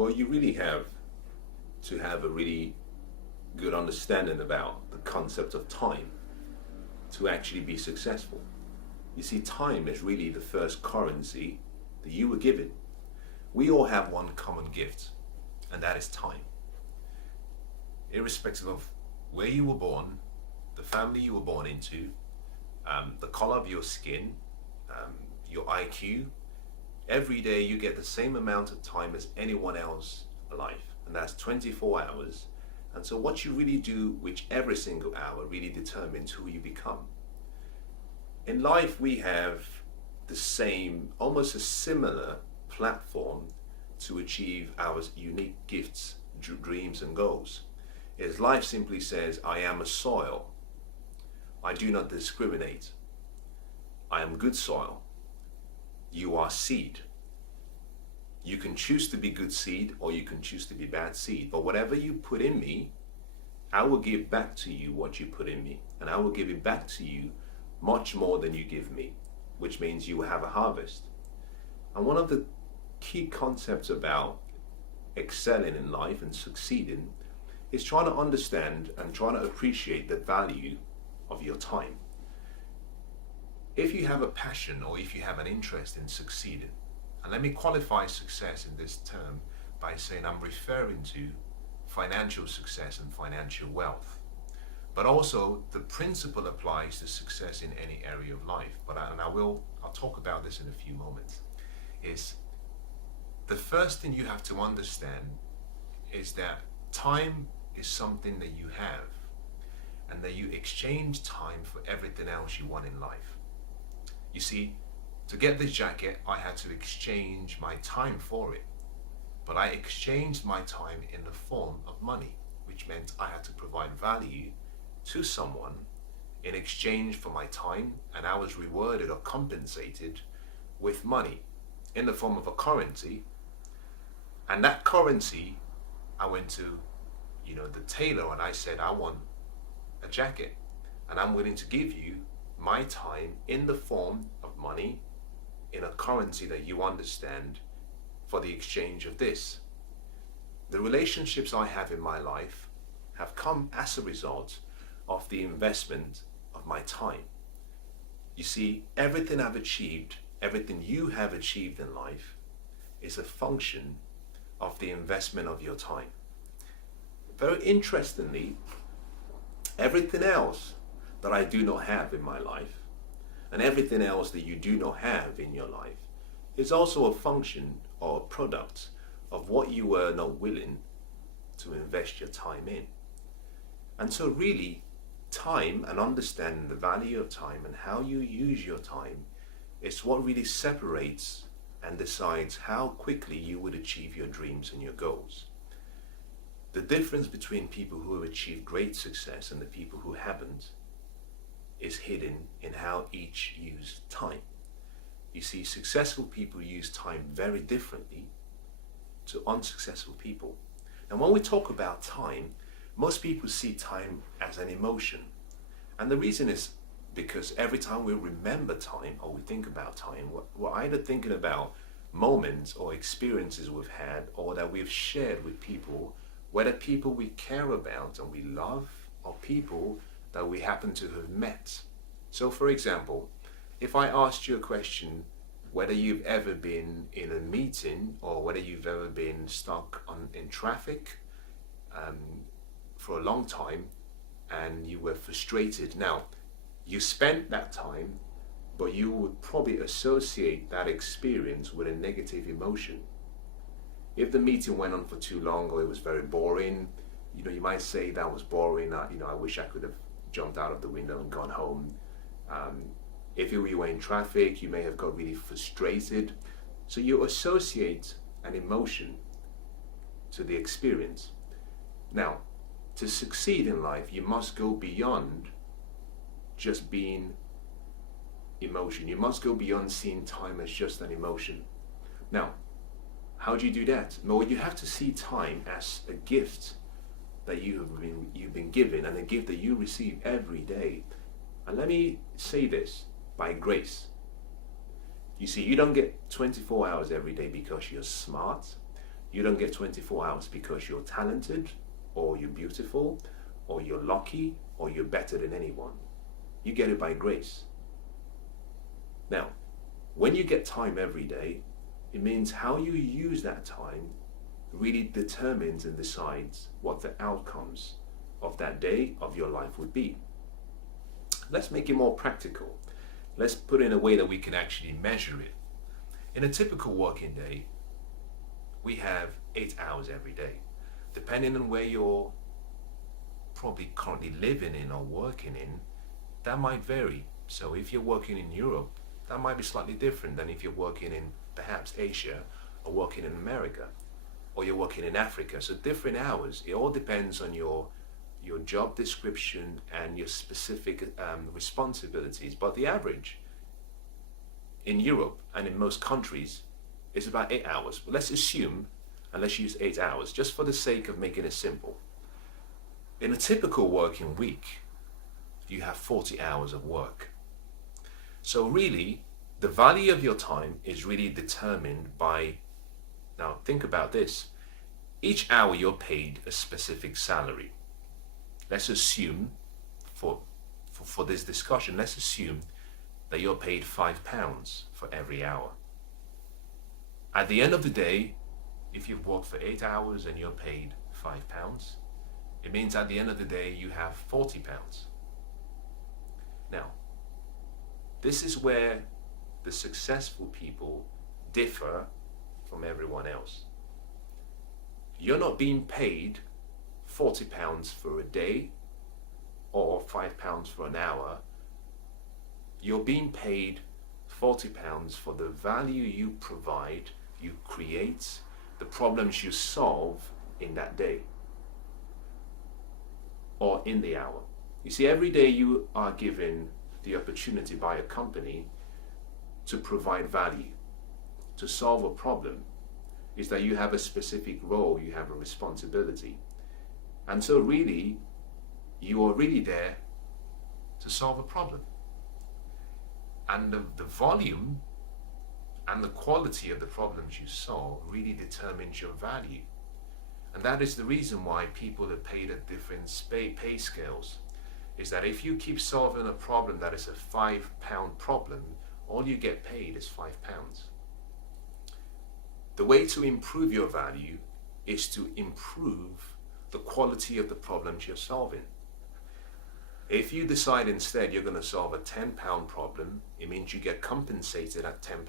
Well, you really have to have a really good understanding about the concept of time to actually be successful. You see, time is really the first currency that you were given. We all have one common gift, and that is time. Irrespective of where you were born, the family you were born into, the color of your skin, your IQ, every day you get the same amount of time as anyone else alive, and that's 24 hours. And so what you really do with every single hour really determines who you become. In life, we have the same, almost a similar platform to achieve our unique gifts, dreams, and goals. Is life simply says, I am a soil. I do not discriminate. I am good soil. You are seed. You can choose to be good seed or you can choose to be bad seed. But whatever you put in me, I will give back to you what you put in me. And I will give it back to you much more than you give me, which means you will have a harvest. And one of the key concepts about excelling in life and succeeding is trying to understand and trying to appreciate the value of your time. If you have a passion or if you have an interest in succeeding, and let me qualify success in this term by saying I'm referring to financial success and financial wealth. But also the principle applies to success in any area of life. I'll talk about this in a few moments. Is the first thing you have to understand is that time is something that you have, and that you exchange time for everything else you want in life. You see, to get this jacket, I had to exchange my time for it. But I exchanged my time in the form of money, which meant I had to provide value to someone in exchange for my time, and I was rewarded or compensated with money in the form of a currency. And that currency, I went to, the tailor, and I said, I want a jacket, and I'm willing to give you my time in the form of money, in a currency that you understand, for the exchange of this. The relationships I have in my life have come as a result of the investment of my time. You see, everything I've achieved, everything you have achieved in life is a function of the investment of your time. Very interestingly, everything else that I do not have in my life, and everything else that you do not have in your life, is also a function or a product of what you were not willing to invest your time in. And so really, time and understanding the value of time and how you use your time is what really separates and decides how quickly you would achieve your dreams and your goals. The difference between people who have achieved great success and the people who haven't is hidden in how each use time. You see, successful people use time very differently to unsuccessful people. And when we talk about time, most people see time as an emotion. And the reason is because every time we remember time or we think about time, we're either thinking about moments or experiences we've had or that we've shared with people, whether people we care about and we love or people that we happen to have met. So for example, if I asked you a question, whether you've ever been in a meeting or whether you've ever been stuck in traffic for a long time and you were frustrated. Now, you spent that time, but you would probably associate that experience with a negative emotion. If the meeting went on for too long or it was very boring, you might say that was boring. I wish I could have jumped out of the window and gone home. If you were in traffic, you may have got really frustrated. So you associate an emotion to the experience. Now, to succeed in life, you must go beyond just being emotion. You must go beyond seeing time as just an emotion. Now, how do you do that? Well, you have to see time as a gift that you've been given, and a gift that you receive every day. And let me say this, by grace. You see, you don't get 24 hours every day because you're smart. You don't get 24 hours because you're talented, or you're beautiful, or you're lucky, or you're better than anyone. You get it by grace. Now, when you get time every day, it means how you use that time really determines and decides what the outcomes of that day of your life would be. Let's make it more practical. Let's put it in a way that we can actually measure it. In a typical working day, we have 8 hours every day. Depending on where you're probably currently living in or working in, that might vary. So if you're working in Europe, that might be slightly different than if you're working in perhaps Asia, or working in America, or you're working in Africa. So different hours. It all depends on your job description and your specific responsibilities. But the average in Europe and in most countries is about 8 hours. But let's assume, and let's use 8 hours just for the sake of making it simple. In a typical working week, you have 40 hours of work. So really, the value of your time is really determined by, now think about this, each hour you're paid a specific salary. Let's assume, for this discussion, let's assume that you're paid £5 for every hour. At the end of the day, if you've worked for 8 hours and you're paid £5, it means at the end of the day you have £40. Now, this is where the successful people differ from everyone else. You're not being paid £40 for a day or £5 for an hour. You're being paid £40 for the value you provide, you create, the problems you solve in that day or in the hour. You see, every day you are given the opportunity by a company to provide value, to solve a problem, is that you have a specific role, you have a responsibility. And so really, you are really there to solve a problem. And the volume and the quality of the problems you solve really determines your value. And that is the reason why people are paid at different pay scales. Is that if you keep solving a problem that is a £5 problem, all you get paid is £5. The way to improve your value is to improve the quality of the problems you're solving. If you decide instead you're going to solve a £10 problem, it means you get compensated at £10.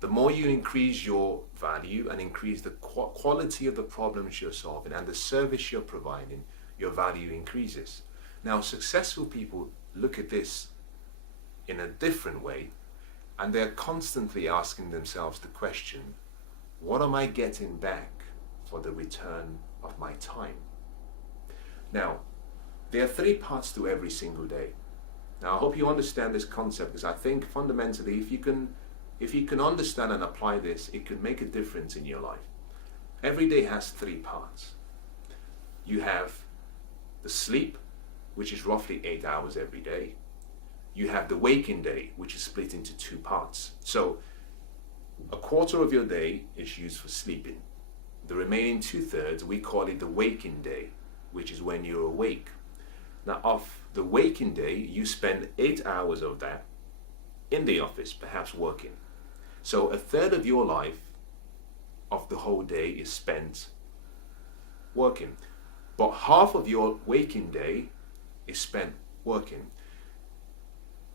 The more you increase your value and increase the quality of the problems you're solving and the service you're providing, your value increases. Now, successful people look at this in a different way, and they're constantly asking themselves the question, what am I getting back for the return of my time? Now, there are 3 parts to every single day. Now, I hope you understand this concept, because I think fundamentally, if you can understand and apply this, it could make a difference in your life. Every day has 3 parts. You have the sleep, which is roughly 8 hours every day. You have the waking day, which is split into 2 parts. So a quarter of your day is used for sleeping. The remaining 2/3, we call it the waking day, which is when you're awake. Now, of the waking day, you spend 8 hours of that in the office, perhaps working. So 1/3 of your life, of the whole day, is spent working. But half of your waking day is spent working.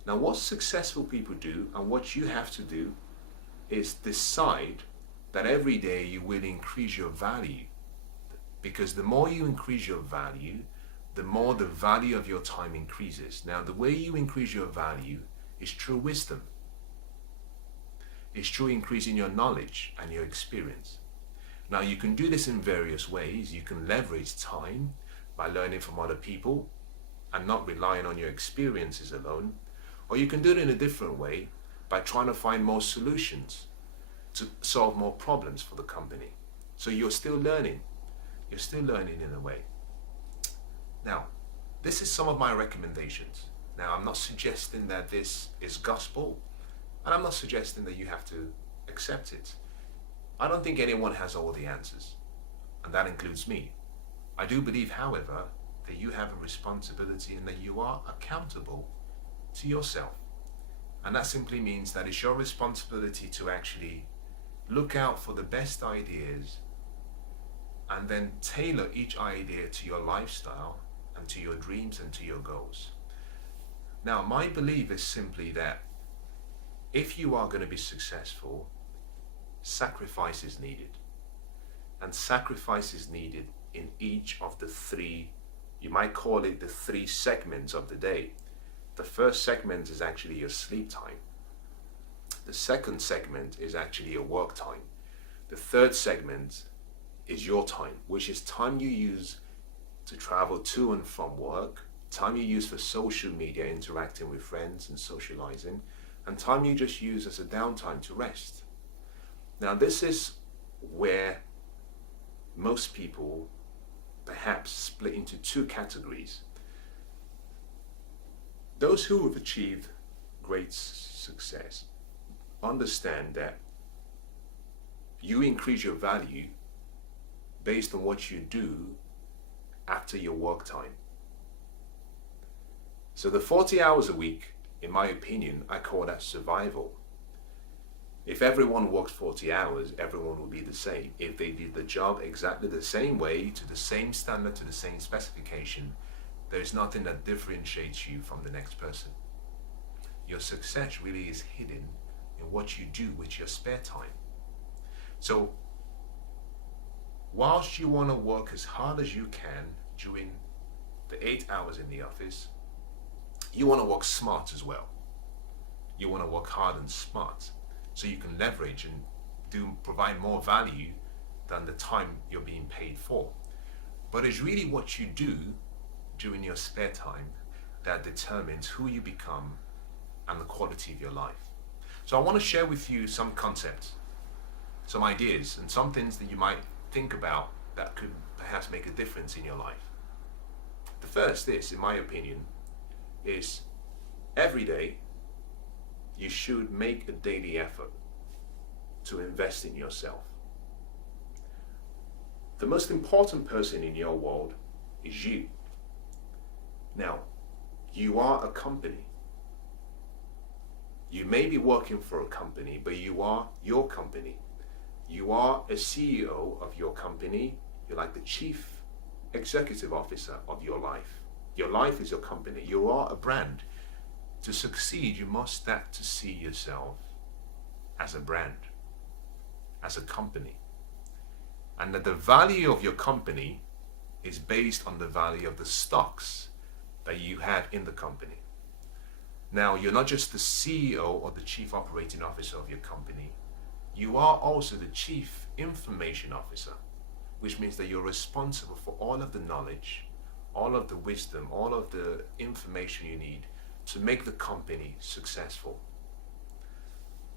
Now, what successful people do, and what you have to do, is decide that every day you will increase your value. Because the more you increase your value, the more the value of your time increases. Now, the way you increase your value is through wisdom. It's through increasing your knowledge and your experience. Now, you can do this in various ways. You can leverage time by learning from other people and not relying on your experiences alone. Or you can do it in a different way by trying to find more solutions to solve more problems for the company. So you're still learning. You're still learning in a way. Now, this is some of my recommendations. Now, I'm not suggesting that this is gospel, and I'm not suggesting that you have to accept it. I don't think anyone has all the answers, and that includes me. I do believe, however, that you have a responsibility and that you are accountable to yourself. And that simply means that it's your responsibility to actually look out for the best ideas and then tailor each idea to your lifestyle and to your dreams and to your goals. Now, my belief is simply that if you are going to be successful, sacrifice is needed. And sacrifice is needed in each of the three, you might call it the three segments of the day. The first segment is actually your sleep time. The second segment is actually your work time. The third segment is your time, which is time you use to travel to and from work, time you use for social media, interacting with friends and socializing, and time you just use as a downtime to rest. Now, this is where most people perhaps split into two categories. Those who have achieved great success understand that you increase your value based on what you do after your work time. So the 40 hours a week, in my opinion, I call that survival. If everyone worked 40 hours, everyone would be the same. If they did the job exactly the same way, to the same standard, to the same specification, there's nothing that differentiates you from the next person. Your success really is hidden in what you do with your spare time. So, whilst you want to work as hard as you can during the 8 hours in the office, you want to work smart as well. You want to work hard and smart so you can leverage and provide more value than the time you're being paid for. But it's really what you do during your spare time that determines who you become and the quality of your life. So I want to share with you some concepts, some ideas, and some things that you might think about that could perhaps make a difference in your life. The first is, in my opinion, is every day you should make a daily effort to invest in yourself. The most important person in your world is you. Now, you are a company. You may be working for a company, but you are your company. You are a CEO of your company. You're like the chief executive officer of your life. Your life is your company. You are a brand. To succeed, you must start to see yourself as a brand, as a company. And that the value of your company is based on the value of the stocks that you have in the company. Now, you're not just the CEO or the chief operating officer of your company. You are also the chief information officer, which means that you're responsible for all of the knowledge, all of the wisdom, all of the information you need to make the company successful.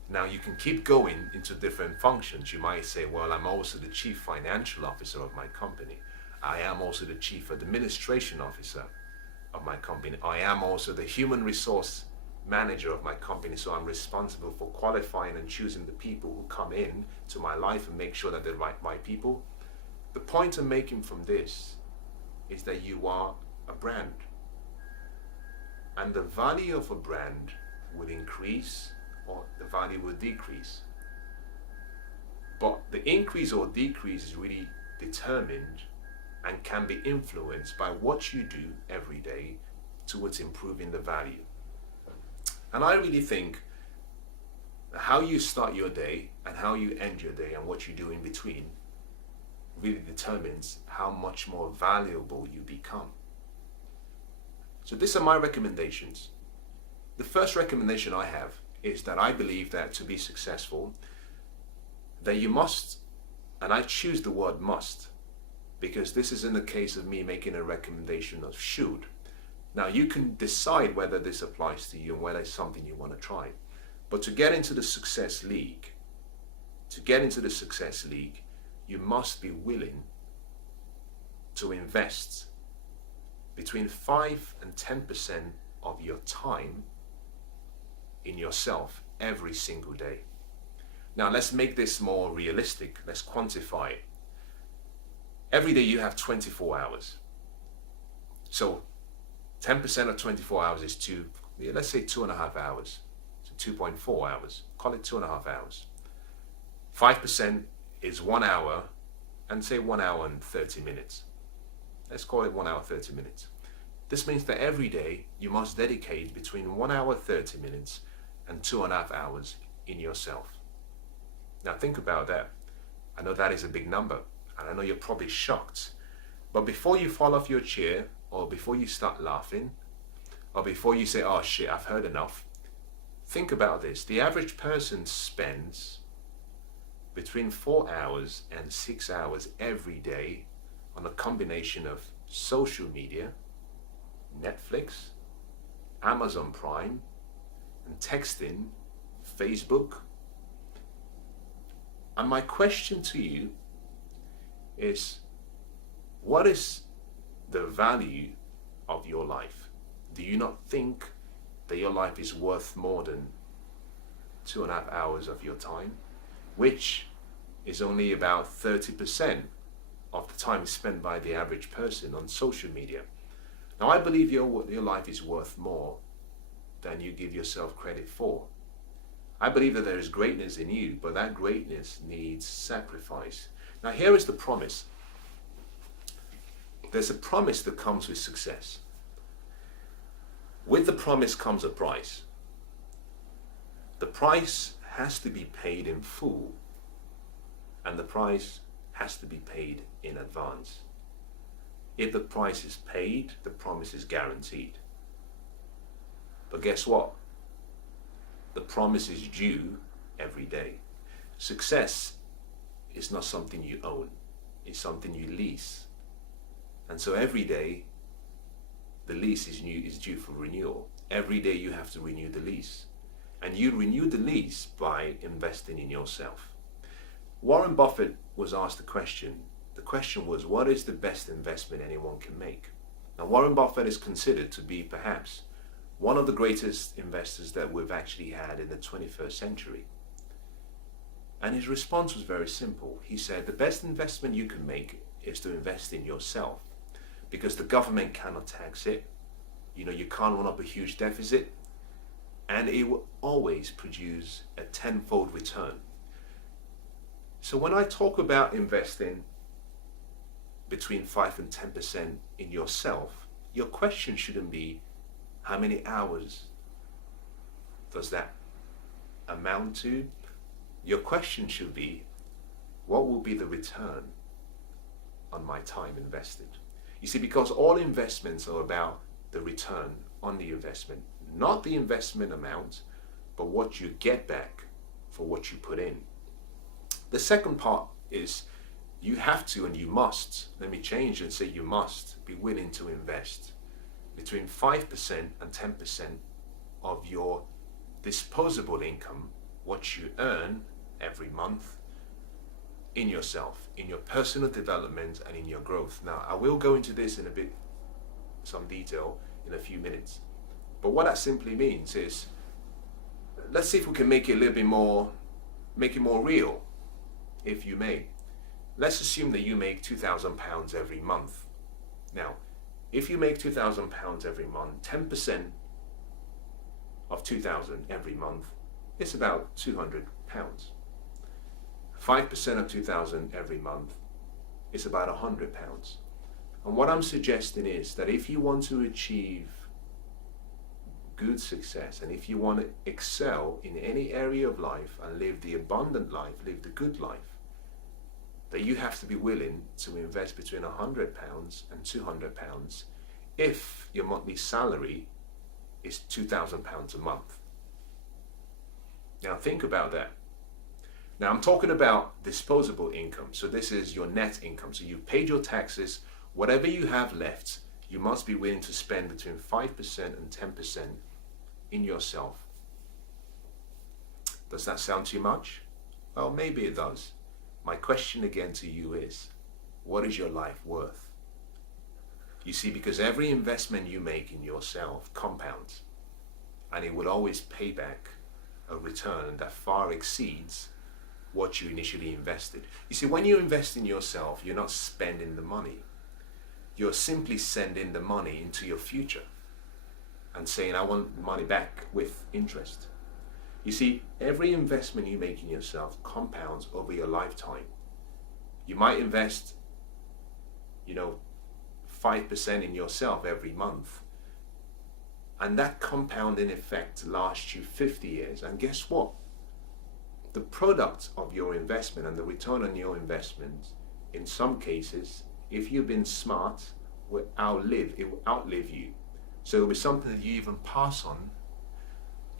Now, you can keep going into different functions. You might say, well, I'm also the chief financial officer of my company. I am also the chief administration officer of my company. I am also the human resource manager of my company, so I'm responsible for qualifying and choosing the people who come in to my life and make sure that they're right people. The point I'm making from this is that you are a brand. And the value of a brand will increase or the value will decrease. But the increase or decrease is really determined and can be influenced by what you do every day towards improving the value. And I really think how you start your day and how you end your day and what you do in between really determines how much more valuable you become. So these are my recommendations. The first recommendation I have is that I believe that to be successful, that you must, and I choose the word must, because this is in the case of me making a recommendation of should. Now, you can decide whether this applies to you and whether it's something you want to try. But to get into the success league, you must be willing to invest between 5 and 10% of your time in yourself every single day. Now let's make this more realistic. Let's quantify it. Every day you have 24 hours. So 10% of 24 hours is let's say 2.5 hours. So 2.4 hours. Call it 2.5 hours. 5% is 1 hour, and say 1 hour and 30 minutes. Let's call it 1 hour 30 minutes. This means that every day you must dedicate between 1 hour 30 minutes and 2.5 hours in yourself. Now think about that. I know that is a big number, and I know you're probably shocked. But before you fall off your chair, or before you start laughing, or before you say, oh shit, I've heard enough, think about this. The average person spends between 4 hours and 6 hours every day on a combination of social media, Netflix, Amazon Prime, and texting, Facebook. And my question to you is, what is the value of your life? Do you not think that your life is worth more than 2.5 hours of your time, which is only about 30% of the time spent by the average person on social media? Now, I believe your life is worth more than you give yourself credit for. I believe that there is greatness in you, but that greatness needs sacrifice. Now, here is the promise. There's a promise that comes with success. With the promise comes a price. The price has to be paid in full, and the price has to be paid in advance. If the price is paid, the promise is guaranteed. But guess what? The promise is due every day. Success is not something you own. It's something you lease. And so every day, the lease is due for renewal. Every day you have to renew the lease. And you renew the lease by investing in yourself. Warren Buffett was asked a question. The question was, what is the best investment anyone can make? Now, Warren Buffett is considered to be perhaps one of the greatest investors that we've actually had in the 21st century. And his response was very simple. He said, the best investment you can make is to invest in yourself, because the government cannot tax it. You can't run up a huge deficit, and it will always produce a tenfold return. So when I talk about investing between 5 and 10% in yourself, your question shouldn't be, how many hours does that amount to? Your question should be, what will be the return on my time invested? You see, because all investments are about the return on the investment, not the investment amount, but what you get back for what you put in. The second part is, you have to and you must, let me change and say you must be willing to invest between 5% and 10% of your disposable income, what you earn every month, in yourself, in your personal development and in your growth. Now, I will go into this in some detail in a few minutes. But what that simply means is, let's see if we can make it a little bit more, make it more real, if you may. Let's assume that you make £2,000 every month. Now, if you make £2,000 every month, 10% of 2,000 every month is about £200. 5% of 2,000 every month is about £100. And what I'm suggesting is that if you want to achieve good success, and if you want to excel in any area of life and live the abundant life, live the good life, that you have to be willing to invest between £100 and £200 if your monthly salary is £2,000 a month. Now think about that. Now I'm talking about disposable income. So this is your net income. So you've paid your taxes. Whatever you have left, you must be willing to spend between 5% and 10% in yourself. Does that sound too much? Well, maybe it does. My question again to you is, what is your life worth? You see, because every investment you make in yourself compounds, and it will always pay back a return that far exceeds what you initially invested. You see, when you invest in yourself, you're not spending the money. You're simply sending the money into your future and saying, I want money back with interest. You see, every investment you make in yourself compounds over your lifetime. You might invest, 5% in yourself every month. And that compounding effect lasts you 50 years. And guess what? The product of your investment and the return on your investment, in some cases, if you've been smart, it will outlive you. So it'll be something that you even pass on.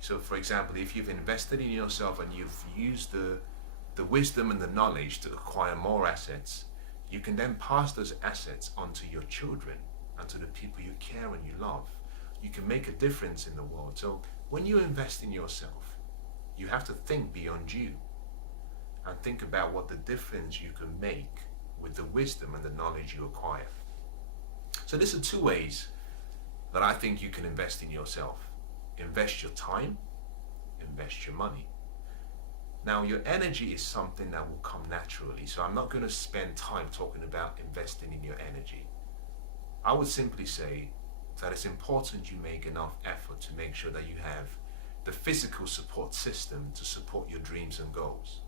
So for example, if you've invested in yourself and you've used the wisdom and the knowledge to acquire more assets, you can then pass those assets on to your children and to the people you care and you love. You can make a difference in the world. So when you invest in yourself, you have to think beyond you and think about what the difference you can make with the wisdom and the knowledge you acquire. So these are two ways that I think you can invest in yourself. Invest your time, invest your money. Now, your energy is something that will come naturally, so I'm not going to spend time talking about investing in your energy. I would simply say that it's important you make enough effort to make sure that you have the physical support system to support your dreams and goals.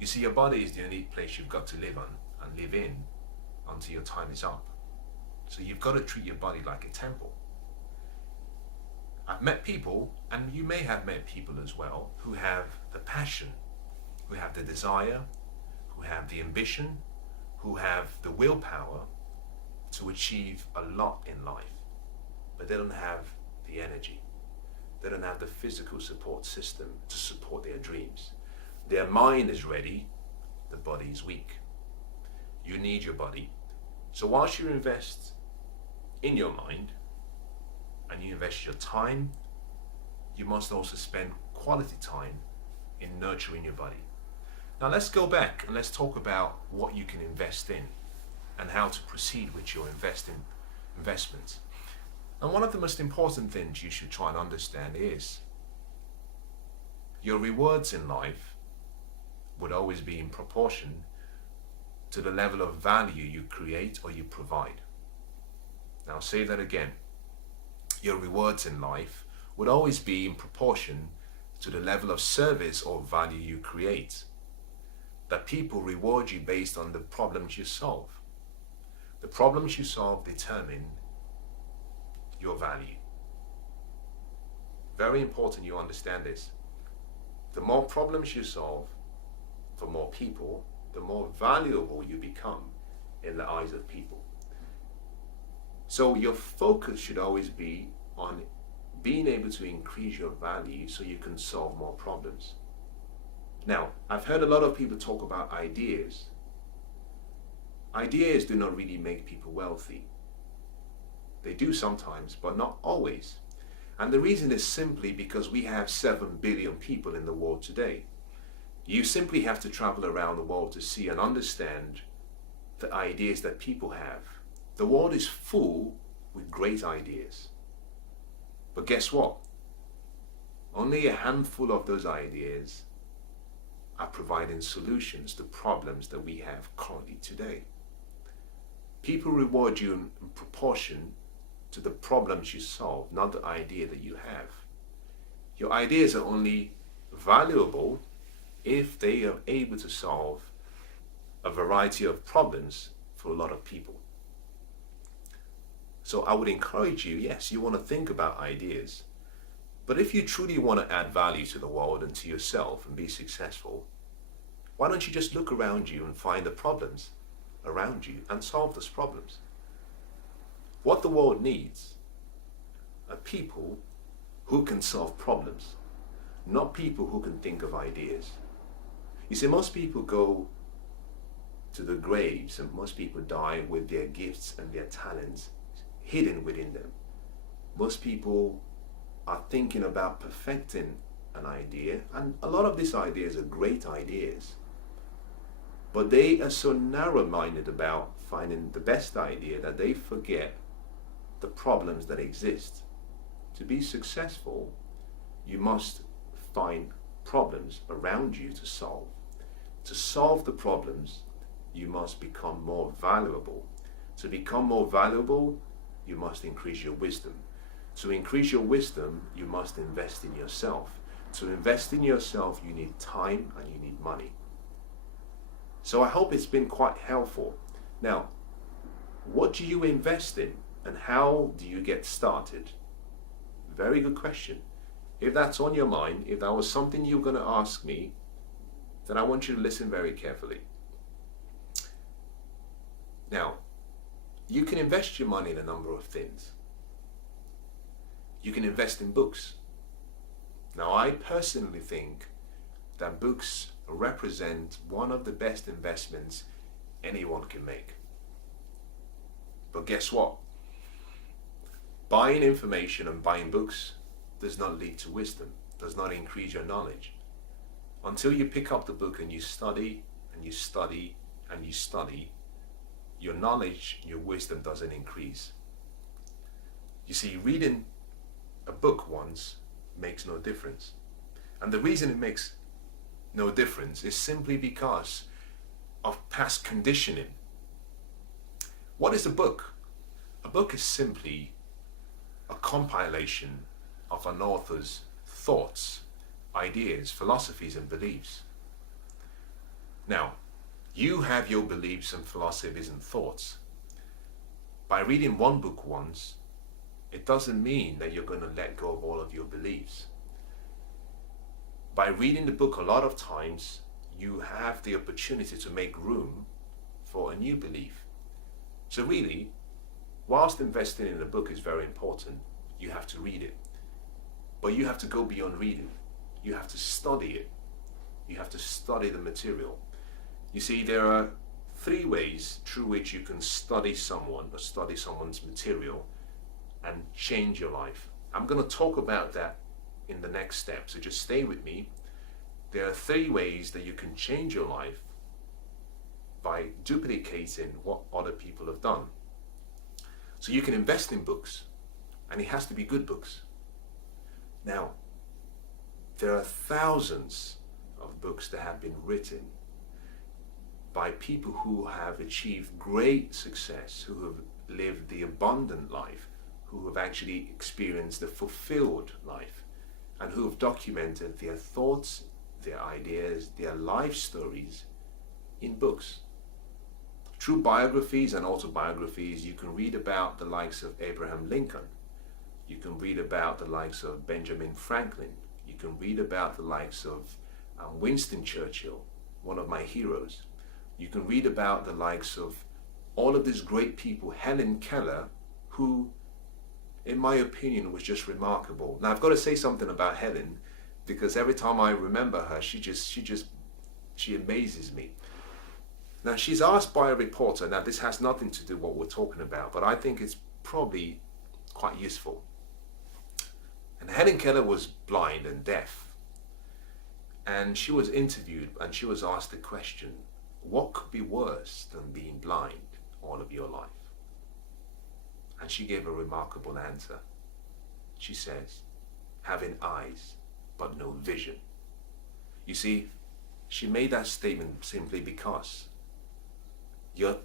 You see, your body is the only place you've got to live on and live in until your time is up. So you've got to treat your body like a temple. I've met people, and you may have met people as well, who have the passion, who have the desire, who have the ambition, who have the willpower to achieve a lot in life, but they don't have the energy. They don't have the physical support system to support their dreams. Their mind is ready, the body is weak. You need your body. So whilst you invest in your mind and you invest your time, you must also spend quality time in nurturing your body. Now let's go back and let's talk about what you can invest in and how to proceed with your investments. And one of the most important things you should try and understand is your rewards in life would always be in proportion to the level of value you create or you provide. Now I'll say that again. Your rewards in life would always be in proportion to the level of service or value you create. That people reward you based on the problems you solve. The problems you solve determine your value. Very important you understand this. The more problems you solve for more people, the more valuable you become in the eyes of people. So your focus should always be on being able to increase your value so you can solve more problems. Now, I've heard a lot of people talk about ideas. Ideas do not really make people wealthy. They do sometimes, but not always. And the reason is simply because we have 7 billion people in the world today. You simply have to travel around the world to see and understand the ideas that people have. The world is full with great ideas. But guess what? Only a handful of those ideas are providing solutions to problems that we have currently today. People reward you in proportion to the problems you solve, not the idea that you have. Your ideas are only valuable if they are able to solve a variety of problems for a lot of people. So I would encourage you, yes, you want to think about ideas, but if you truly want to add value to the world and to yourself and be successful, why don't you just look around you and find the problems around you and solve those problems? What the world needs are people who can solve problems, not people who can think of ideas. You see, most people go to the graves and most people die with their gifts and their talents hidden within them. Most people are thinking about perfecting an idea, and a lot of these ideas are great ideas, but they are so narrow-minded about finding the best idea that they forget the problems that exist. To be successful, you must find problems around you to solve. To solve the problems, you must become more valuable. To become more valuable, you must increase your wisdom. To increase your wisdom, you must invest in yourself. To invest in yourself, you need time and you need money. So I hope it's been quite helpful. Now, what do you invest in and how do you get started? Very good question. If that's on your mind, if that was something you're going to ask me, then I want you to listen very carefully. Now, you can invest your money in a number of things. You can invest in books. Now, I personally think that books represent one of the best investments anyone can make. But guess what? Buying information and buying books does not lead to wisdom, does not increase your knowledge. Until you pick up the book and you study and you study and you study, your knowledge, your wisdom doesn't increase. You see, reading a book once makes no difference. And the reason it makes no difference is simply because of past conditioning. What is a book? A book is simply a compilation of an author's thoughts, ideas, philosophies, and beliefs. Now, you have your beliefs and philosophies and thoughts. By reading one book once, it doesn't mean that you're going to let go of all of your beliefs. By reading the book a lot of times, you have the opportunity to make room for a new belief. So really, whilst investing in a book is very important, you have to read it. But you have to go beyond reading. You have to study it. You have to study the material. You see, there are 3 ways through which you can study someone or study someone's material and change your life. I'm going to talk about that in the next step, so just stay with me. There are 3 ways that you can change your life by duplicating what other people have done. So you can invest in books, and it has to be good books. Now, there are thousands of books that have been written by people who have achieved great success, who have lived the abundant life, who have actually experienced the fulfilled life, and who have documented their thoughts, their ideas, their life stories in books. Through biographies and autobiographies, you can read about the likes of Abraham Lincoln. You can read about the likes of Benjamin Franklin. You can read about the likes of Winston Churchill, one of my heroes. You can read about the likes of all of these great people, Helen Keller, who, in my opinion, was just remarkable. Now, I've got to say something about Helen, because every time I remember her, she amazes me. Now, she's asked by a reporter, now this has nothing to do with what we're talking about, but I think it's probably quite useful. And Helen Keller was blind and deaf. And she was interviewed and she was asked the question, what could be worse than being blind all of your life? And she gave a remarkable answer. She says, having eyes but no vision. You see, she made that statement simply because your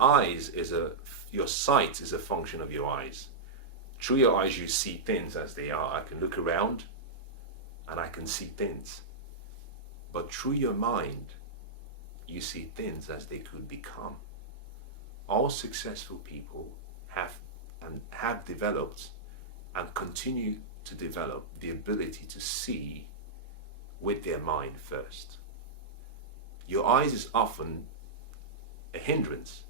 sight is a function of your eyes. Through your eyes you see things as they are. I can look around and I can see things. But through your mind, you see things as they could become. All successful people have developed and continue to develop the ability to see with their mind first. Your eyes is often a hindrance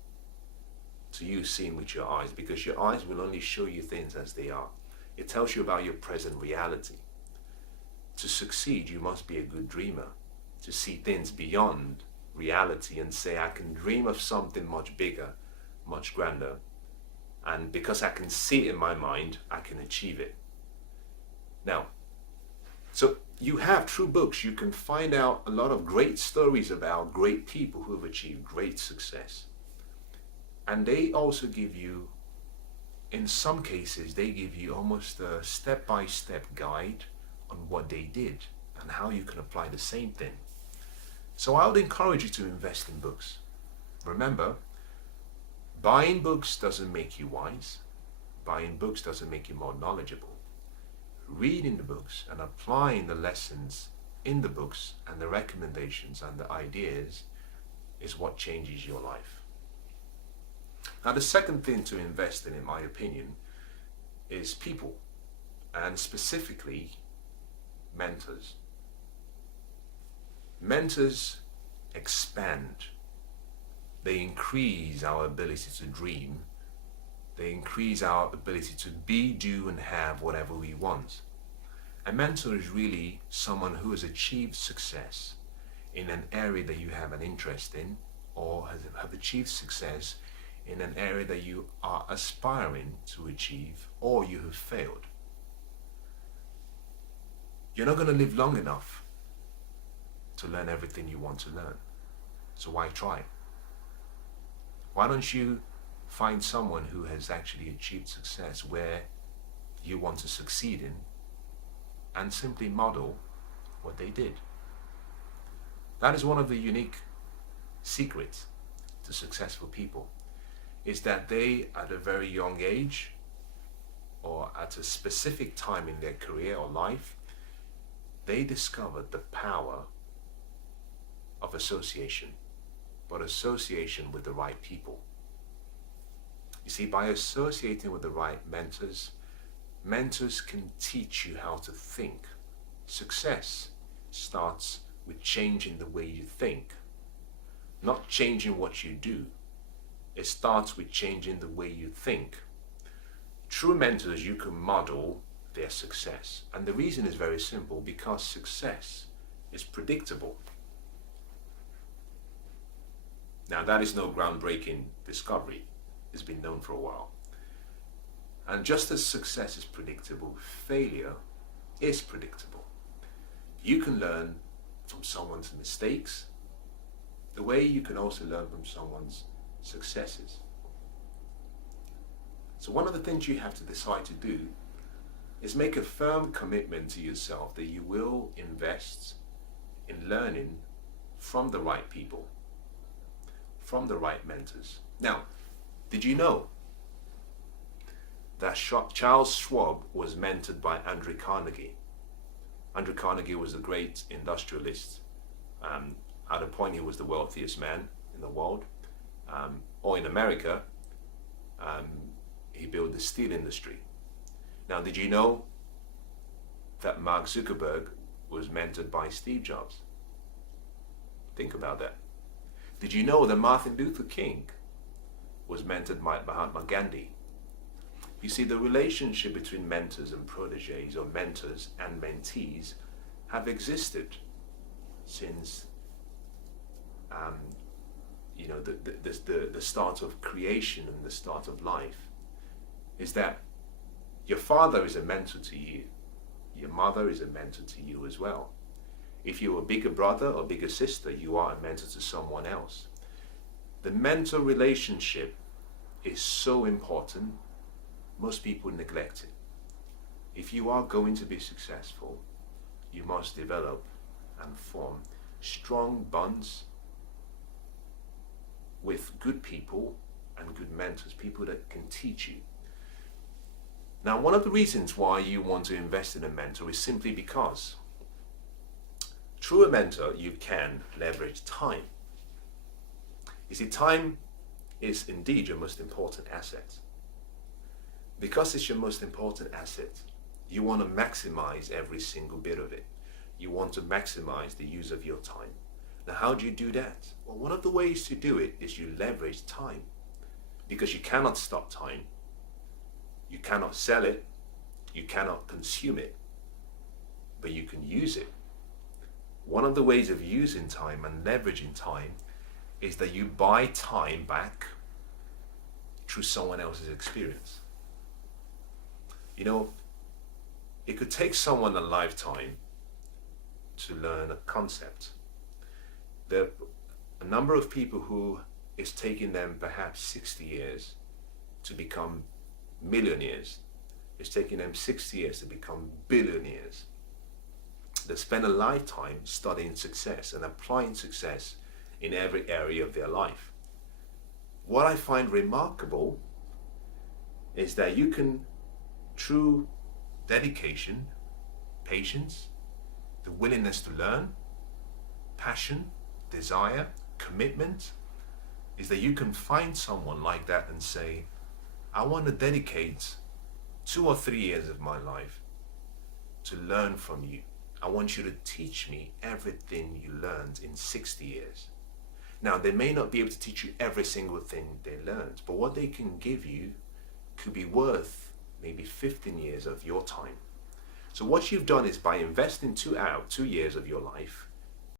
to you seeing with your eyes, because your eyes will only show you things as they are. It tells you about your present reality. To succeed, you must be a good dreamer, to see things beyond reality and say, I can dream of something much bigger, much grander, and because I can see it in my mind, I can achieve it. Now, so you have, through books, you can find out a lot of great stories about great people who have achieved great success. And they also give you, in some cases, they give you almost a step-by-step guide on what they did and how you can apply the same thing. So I would encourage you to invest in books. Remember, buying books doesn't make you wise. Buying books doesn't make you more knowledgeable. Reading the books and applying the lessons in the books and the recommendations and the ideas is what changes your life. Now, the second thing to invest in my opinion, is people, and specifically mentors. Mentors expand. They increase our ability to dream. They increase our ability to be, do, and have whatever we want. A mentor is really someone who has achieved success in an area that you have an interest in, or have achieved success in an area that you are aspiring to achieve, or you have failed. You're not going to live long enough to learn everything you want to learn. So why try? Why don't you find someone who has actually achieved success where you want to succeed in, and simply model what they did? That is one of the unique secrets to successful people, is that they, at a very young age, or at a specific time in their career or life, they discovered the power of association, but association with the right people. You see, by associating with the right mentors, mentors can teach you how to think. Success starts with changing the way you think, not changing what you do. It starts with changing the way you think. True mentors, you can model their success. And the reason is very simple, because success is predictable. Now, that is no groundbreaking discovery. It's been known for a while. And just as success is predictable, failure is predictable. You can learn from someone's mistakes the way you can also learn from someone's successes. So one of the things you have to decide to do is make a firm commitment to yourself that you will invest in learning from the right people, from the right mentors. Now, did you know that Charles Schwab was mentored by Andrew Carnegie? Andrew Carnegie was a great industrialist. At a point, he was the wealthiest man in the world, or in America. He built the steel industry. Now, did you know that Mark Zuckerberg was mentored by Steve Jobs? Think about that. Did you know that Martin Luther King was mentored by Mahatma Gandhi? You see, the relationship between mentors and proteges, or mentors and mentees, have existed since the start of creation and the start of life. Is that your father is a mentor to you, your mother is a mentor to you as well. If you're a bigger brother or bigger sister, you are a mentor to someone else. The mentor relationship is so important, most people neglect it. If you are going to be successful, you must develop and form strong bonds with good people and good mentors, people that can teach you. Now, one of the reasons why you want to invest in a mentor is simply because through a mentor you can leverage time. You see, time is indeed your most important asset. Because it's your most important asset, you want to maximize every single bit of it. You want to maximize the use of your time. Now, how do you do that? Well, one of the ways to do it is you leverage time, because you cannot stop time. You cannot sell it. You cannot consume it, but you can use it. One of the ways of using time and leveraging time is that you buy time back through someone else's experience. You know, it could take someone a lifetime to learn a concept. There are a number of people who it's taking them perhaps 60 years to become millionaires. It's taking them 60 years to become billionaires. they spend a lifetime studying success and applying success in every area of their life. What I find remarkable is that you can, through dedication, patience, the willingness to learn, passion, desire, commitment, is that you can find someone like that and say, I want to dedicate 2 or 3 years of my life to learn from you. I want you to teach me everything you learned in 60 years. Now, they may not be able to teach you every single thing they learned, but what they can give you could be worth maybe 15 years of your time. So what you've done is, by investing 2 years of your life,